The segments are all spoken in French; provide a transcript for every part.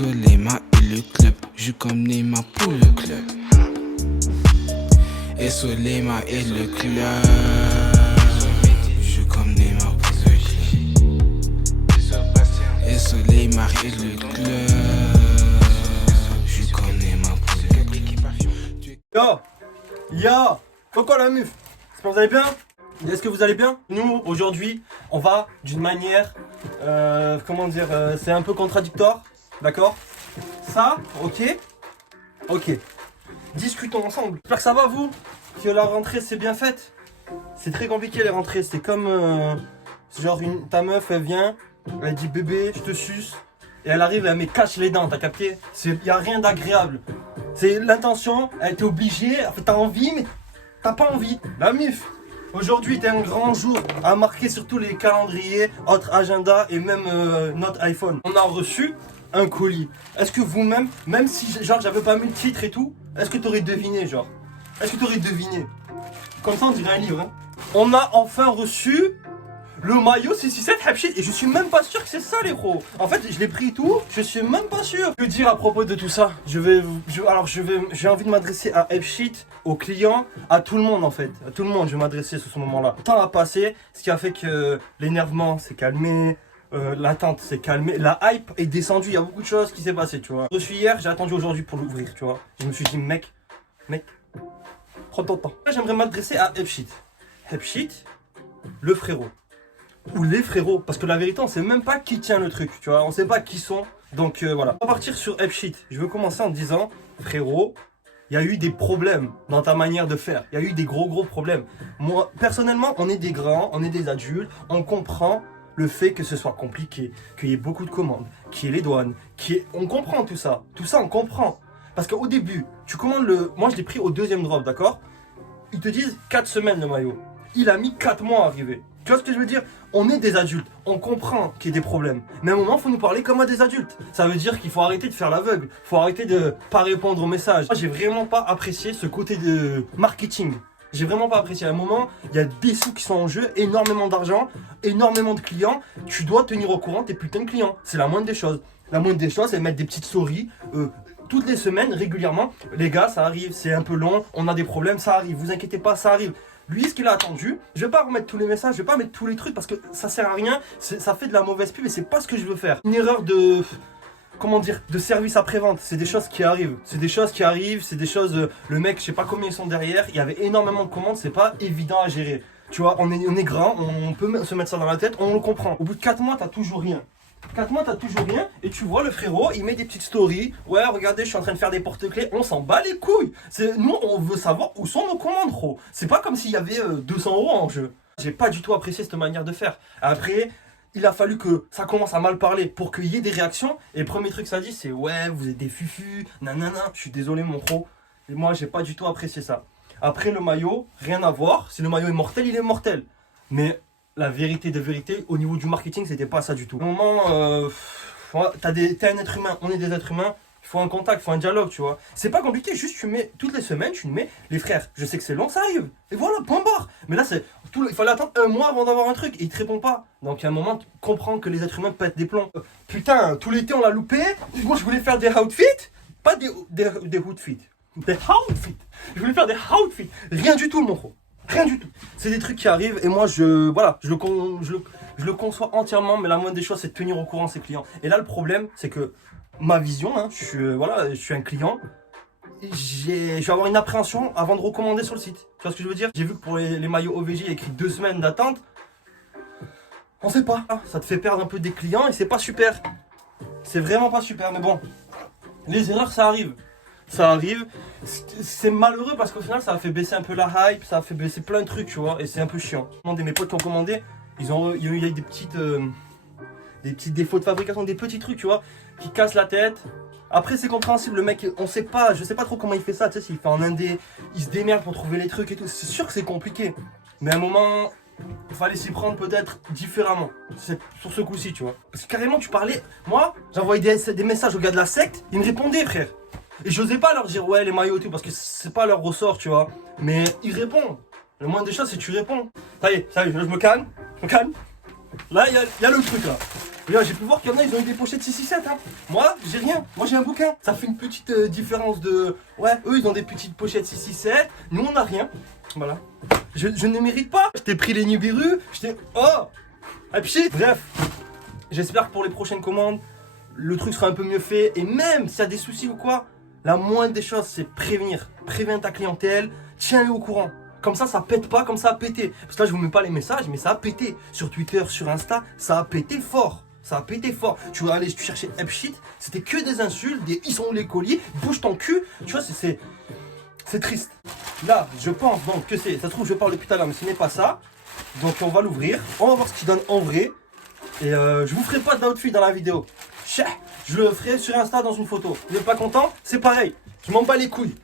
Solema et le club, joue comme Neymar pour le club. Et Solema et le club, joue comme Neymar pour le club. Et Solema et le club, joue comme Neymar pour le club. Yo, pourquoi la muf? Est-ce que vous allez bien? Est-ce que vous allez bien? Nous, aujourd'hui, on va d'une manière, c'est un peu contradictoire, d'accord? Ça, ok. Discutons ensemble. J'espère que ça va, vous? Que la rentrée s'est bien faite? C'est très compliqué les rentrées, c'est comme, genre ta meuf, elle vient, elle dit bébé, je te suce, et elle arrive et elle me cache les dents, t'as capté? Y a rien d'agréable. C'est l'intention, elle t'est obligée, en fait, t'as envie, mais t'as pas envie. La mif! Aujourd'hui était un grand jour à marquer sur tous les calendriers, autres agendas et même notre iPhone. On a reçu un colis. Est-ce que vous-même, même si genre j'avais pas mis le titre et tout, est-ce que t'aurais deviné genre? Est-ce que t'aurais deviné? Comme ça on dirait un livre. Hein. On a enfin reçu le maillot 667 Habshit et je suis même pas sûr que c'est ça les pros. En fait je l'ai pris et tout, je suis même pas sûr. Que dire à propos de tout ça? J'ai envie de m'adresser à Habshit, aux clients, à tout le monde en fait. À tout le monde je vais m'adresser sur ce moment-là. Le temps a passé, ce qui a fait que l'énervement s'est calmé, l'attente s'est calmée, la hype est descendue, il y a beaucoup de choses qui s'est passé tu vois. Je suis hier, j'ai attendu aujourd'hui pour l'ouvrir tu vois. Je me suis dit mec, prends ton temps. J'aimerais m'adresser à Habshit. Habshit, le frérot. Ou les frérots, parce que la vérité on sait même pas qui tient le truc, tu vois, on sait pas qui sont, donc voilà. On va partir sur Habshit, je veux commencer en disant, frérot, il y a eu des problèmes dans ta manière de faire, il y a eu des gros problèmes. Moi, personnellement, on est des grands, on est des adultes, on comprend le fait que ce soit compliqué, qu'il y ait beaucoup de commandes, qu'il y ait les douanes, on comprend tout ça on comprend. Parce qu'au début, tu commandes moi je l'ai pris au deuxième drop, d'accord? Ils te disent 4 semaines le maillot, il a mis 4 mois à arriver. Tu vois ce que je veux dire? On est des adultes, on comprend qu'il y ait des problèmes. Mais à un moment, il faut nous parler comme à des adultes. Ça veut dire qu'il faut arrêter de faire l'aveugle. Il faut arrêter de pas répondre aux messages. Moi, j'ai vraiment pas apprécié ce côté de marketing. J'ai vraiment pas apprécié. À un moment, il y a des sous qui sont en jeu, énormément d'argent, énormément de clients. Tu dois tenir au courant tes putains de clients. C'est la moindre des choses. La moindre des choses, c'est mettre des petites stories. Toutes les semaines, régulièrement. Les gars, ça arrive, c'est un peu long, on a des problèmes, ça arrive. Vous inquiétez pas, ça arrive. Lui, ce qu'il a attendu, je vais pas remettre tous les messages, je vais pas mettre tous les trucs parce que ça sert à rien, ça fait de la mauvaise pub et c'est pas ce que je veux faire. Une erreur de, de service après-vente, c'est des choses qui arrivent. C'est des choses, le mec, je sais pas combien ils sont derrière, il y avait énormément de commandes, c'est pas évident à gérer. Tu vois, on est grand, on peut se mettre ça dans la tête, on le comprend. Au bout de 4 mois, t'as toujours rien. 4 mois, t'as toujours rien, et tu vois le frérot, il met des petites stories. Ouais, regardez, je suis en train de faire des porte-clés. On s'en bat les couilles. Nous, on veut savoir où sont nos commandes, gros. C'est pas comme s'il y avait 200 € en jeu. J'ai pas du tout apprécié cette manière de faire. Après, il a fallu que ça commence à mal parler pour qu'il y ait des réactions. Et le premier truc que ça dit, c'est ouais, vous êtes des fufus, nanana. Je suis désolé, mon pro. Et moi, j'ai pas du tout apprécié ça. Après, le maillot, rien à voir. Si le maillot est mortel, il est mortel. Mais la vérité de vérité, au niveau du marketing, c'était pas ça du tout. Au moment, t'es un être humain, on est des êtres humains, il faut un contact, il faut un dialogue, tu vois. C'est pas compliqué, juste tu mets, toutes les semaines, tu mets les frères. Je sais que c'est long, ça arrive. Et voilà, point barre. Mais là, il fallait attendre 1 mois avant d'avoir un truc, et il te répond pas. Donc, à un moment, tu comprends que les êtres humains pètent des plombs. Putain, tout l'été, on l'a loupé. Moi, je voulais faire des outfits, pas des outfits. Des outfits. Je voulais faire des outfits. Rien du tout, mon gros. Rien du tout. C'est des trucs qui arrivent et moi je le conçois entièrement, mais la moindre des choses c'est de tenir au courant ses clients. Et là le problème c'est que ma vision, hein, je suis un client, je vais avoir une appréhension avant de recommander sur le site. Tu vois ce que je veux dire? J'ai vu que pour les maillots OVJ il y a écrit 2 semaines d'attente. On sait pas, ça te fait perdre un peu des clients et c'est pas super. C'est vraiment pas super, mais bon, les erreurs ça arrive. Ça arrive, c'est malheureux parce qu'au final ça a fait baisser un peu la hype, ça a fait baisser plein de trucs tu vois, et c'est un peu chiant. Mes potes qui ont commandé, il y a eu des petits défauts de fabrication, des petits trucs tu vois, qui cassent la tête. Après c'est compréhensible, le mec, je sais pas trop comment il fait ça, tu sais, s'il fait en indé, il se démerde pour trouver les trucs et tout, c'est sûr que c'est compliqué. Mais à un moment, il fallait s'y prendre peut-être différemment, sur ce coup-ci tu vois. Parce que carrément tu parlais, moi j'envoyais des messages aux gars de la secte, ils me répondaient frère. Et j'osais pas leur dire ouais les maillots et tout parce que c'est pas leur ressort tu vois. Mais ils répondent. Le moindre des choses c'est que tu réponds. Ça y est, là je me calme. Là il y a le truc là. Regarde, j'ai pu voir qu'il y en a, ils ont eu des pochettes 667. Hein. Moi, j'ai rien. Moi, j'ai un bouquin. Ça fait une petite différence de... Ouais, eux, ils ont des petites pochettes 667. Nous, on n'a rien. Voilà. Je ne mérite pas. Je t'ai pris les Nibiru. Je t'ai... Oh. Ah, puis, bref. J'espère que pour les prochaines commandes, le truc sera un peu mieux fait. Et même s'il y a des soucis ou quoi, la moindre des choses, c'est prévenir. Préviens ta clientèle. Tiens-les au courant. Comme ça pète pas comme ça a pété. Parce que là, je vous mets pas les messages, mais ça a pété. Sur Twitter, sur Insta, ça a pété fort. Ça a pété fort. Tu vas aller, tu cherchais Shit, c'était que des insultes, des ils sont où les colis, bouge ton cul. Tu vois, c'est triste. Là, je pense donc que c'est. Ça se trouve, je parle depuis tout à l'heure, mais ce n'est pas ça. Donc, on va l'ouvrir. On va voir ce qu'il donne en vrai. Et je vous ferai pas d'outfit dans la vidéo. Je le ferai sur Insta dans une photo. Vous n'êtes pas content? C'est pareil. Je m'en bats les couilles.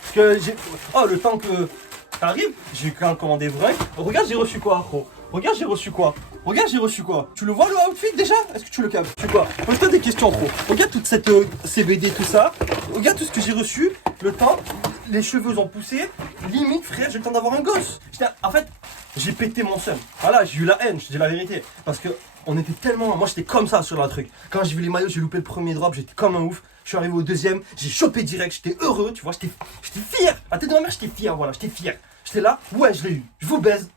Parce que j'ai. Oh, le temps que t'arrives, j'ai quand même commandé vrai. Regarde, j'ai reçu quoi, gros? Regarde, j'ai reçu quoi? Regarde, j'ai reçu quoi? Tu le vois le outfit déjà? Est-ce que tu le captes? Tu quoi? Pose-toi des questions, gros. Regarde toute cette CBD, tout ça. Regarde tout ce que j'ai reçu. Le temps, les cheveux ont poussé. Limite, frère, j'ai le temps d'avoir un gosse. En fait, j'ai pété mon seum. Voilà, j'ai eu la haine, je te dis la vérité. Parce que on était tellement. Moi, j'étais comme ça sur la truc. Quand j'ai vu les maillots, j'ai loupé le premier drop, j'étais comme un ouf. Je suis arrivé au deuxième, j'ai chopé direct, j'étais heureux, tu vois, j'étais fier. À tête de ma mère, j'étais fier, voilà, j'étais fier. J'étais là, ouais, je l'ai eu. Je vous baise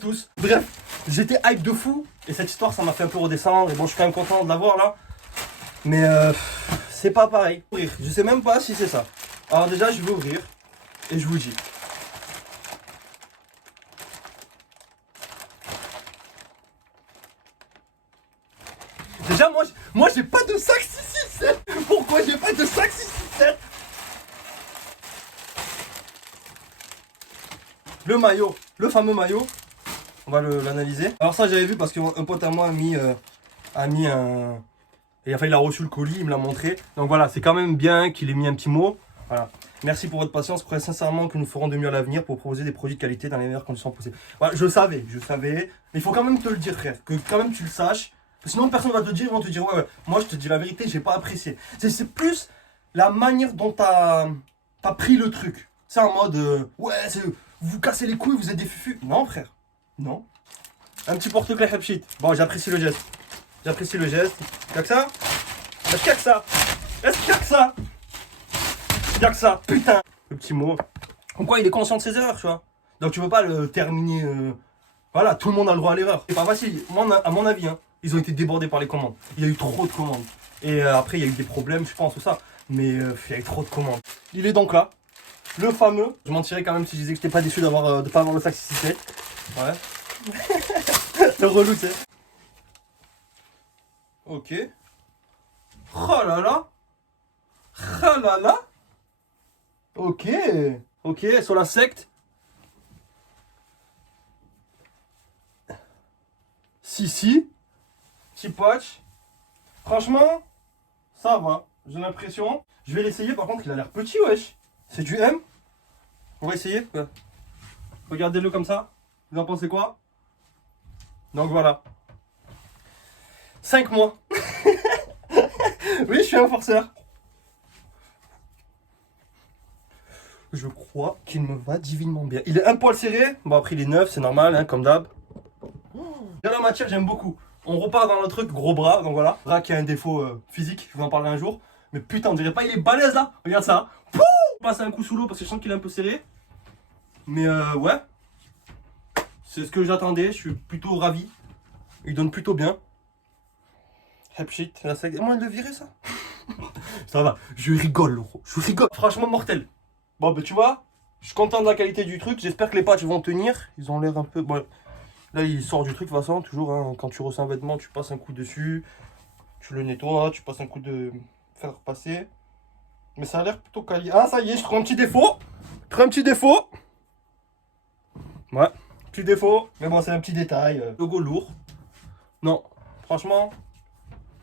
tous. Bref, j'étais hype de fou. Et cette histoire, ça m'a fait un peu redescendre. Et bon, je suis quand même content de l'avoir là. Mais c'est pas pareil. Je sais même pas si c'est ça. Alors déjà, je vais ouvrir. Et je vous dis. Déjà, moi j'ai pas de sac 667. Pourquoi j'ai pas de sac 667? Le maillot, le fameux maillot. On va l'analyser. Alors ça, j'avais vu parce qu'un pote à moi a mis un... Et enfin, il a reçu le colis, il me l'a montré. Donc voilà, c'est quand même bien qu'il ait mis un petit mot. Voilà. Merci pour votre patience. Je crois sincèrement que nous ferons de mieux à l'avenir pour proposer des produits de qualité dans les meilleures conditions possibles. Voilà, je savais. Mais il faut quand même te le dire, frère. Que quand même tu le saches. Sinon, personne va te dire, ils vont te dire, ouais. Moi, je te dis la vérité, j'ai pas apprécié. C'est plus la manière dont t'as pris le truc. C'est en mode, vous cassez les couilles, vous êtes des fufus. Non, frère. Non. Un petit porte-clés Shit. Bon, j'apprécie le geste. Y'a que ça? Est-ce qu'il y a que ça? Est-ce qu'il y a que ça? Il y a que ça, putain. Le petit mot. Comme quoi, il est conscient de ses erreurs, tu vois. Donc, tu peux pas le terminer. Voilà, tout le monde a le droit à l'erreur. C'est pas facile. Moi, à mon avis, hein, ils ont été débordés par les commandes. Il y a eu trop de commandes. Et après, il y a eu des problèmes, je pense, tout ça. Mais il y a eu trop de commandes. Il est donc là. Le fameux. Je mentirais quand même si je disais que j'étais pas déçu de pas avoir le sac 667. Ouais. Le relou, tu sais. Ok. Oh là là. Oh là là. Ok. Ok, sur la secte. Si. Petit patch. Franchement, ça va. J'ai l'impression. Je vais l'essayer, par contre, il a l'air petit, wesh. C'est du M. On va essayer. Ouais. Regardez-le comme ça. Vous en pensez quoi? Donc voilà. 5 mois. Oui, je suis un forceur. Je crois qu'il me va divinement bien. Il est un poil serré. Bon, après, il est neuf, c'est normal, hein, comme d'hab. Dans la matière, j'aime beaucoup. On repart dans le truc, gros bras. Donc voilà. Bras qui a un défaut physique, je vous en parlerai un jour. Mais putain, on dirait pas, il est balèze là. Regarde ça. Pouh, passe un coup sous l'eau parce que je sens qu'il est un peu serré. Mais ouais. C'est ce que j'attendais. Je suis plutôt ravi. Il donne plutôt bien. Shit, moi, il le virer ça. Ça va, je rigole, gros. Je rigole. Franchement, mortel. Bon, bah, tu vois, je suis content de la qualité du truc. J'espère que les patchs vont tenir. Ils ont l'air un peu. Bon, là, il sort du truc, de toute façon. Toujours, hein, quand tu reçois un vêtement, tu passes un coup dessus. Tu le nettoies, tu passes un coup de fer passer. Mais ça a l'air plutôt quali. Ah, ça y est, je trouve un petit défaut. Ouais, petit défaut. Mais bon, c'est un petit détail. Logo lourd. Non, franchement.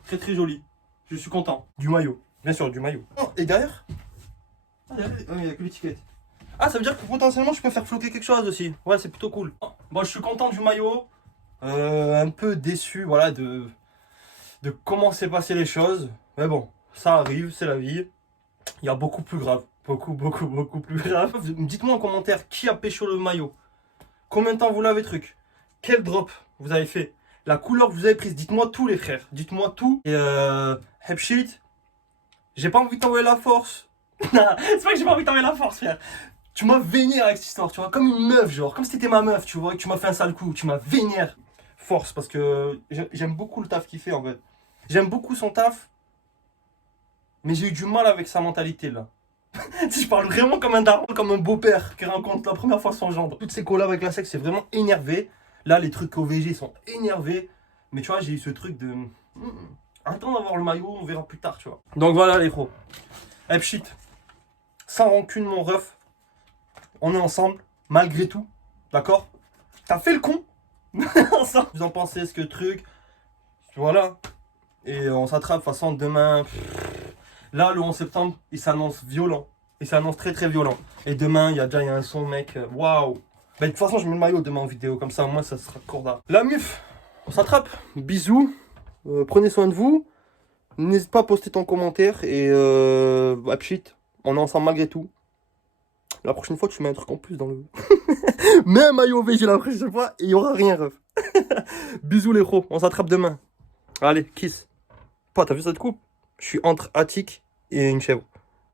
Très très joli. Je suis content. Du maillot. Bien sûr, du maillot. Oh, et derrière? Ah, derrière, il n'y a que l'étiquette. Ah, ça veut dire que potentiellement je peux faire floquer quelque chose aussi. Ouais, c'est plutôt cool. Bon, je suis content du maillot. Un peu déçu, voilà, de comment s'est passé les choses. Mais bon, ça arrive, c'est la vie. Il y a beaucoup plus grave. Beaucoup plus grave. Dites-moi en commentaire qui a pécho le maillot. Combien de temps vous l'avez truc? Quel drop vous avez fait? la couleur que vous avez prise. Dites-moi tout, les frères. Dites-moi tout. Et Hebshit, j'ai pas envie de t'envoyer la force. Non, c'est pas que j'ai pas envie de t'envoyer la force, frère. Tu m'as vénère avec cette histoire, tu vois, comme une meuf, genre, comme si t'étais ma meuf, tu vois, et que tu m'as fait un sale coup, tu m'as vénère. Force, parce que j'aime beaucoup le taf qu'il fait, en fait. J'aime beaucoup son taf, mais j'ai eu du mal avec sa mentalité, là. Je parle vraiment comme un daron, comme un beau-père qui rencontre la première fois son gendre. Toutes ces collabs avec la sexe, c'est vraiment énervé. Là, les trucs OVG sont énervés. Mais tu vois, j'ai eu ce truc de... Attends d'avoir le maillot, on verra plus tard, tu vois. Donc voilà, les pros. Hebshit, sans rancune, mon ref. On est ensemble, malgré tout. D'accord? T'as fait le con. Ensemble. Vous en pensez, ce que truc. Voilà. Et on s'attrape, de toute façon, demain... Là, le 11 septembre, il s'annonce violent. Il s'annonce très très violent. Et demain, il y a un son, mec. Waouh. Bah, de toute façon, je mets le maillot demain en vidéo. Comme ça, au moins, ça sera corda. La muf, on s'attrape. Bisous. Prenez soin de vous. N'hésite pas à poster ton commentaire. Et Hebshit, on est ensemble malgré tout. La prochaine fois, tu mets un truc en plus dans le... Mets un maillot VG la prochaine fois et il n'y aura rien, ref. Bisous les pros, on s'attrape demain. Allez, kiss. T'as vu cette coupe? Je suis entre Attic et une chèvre.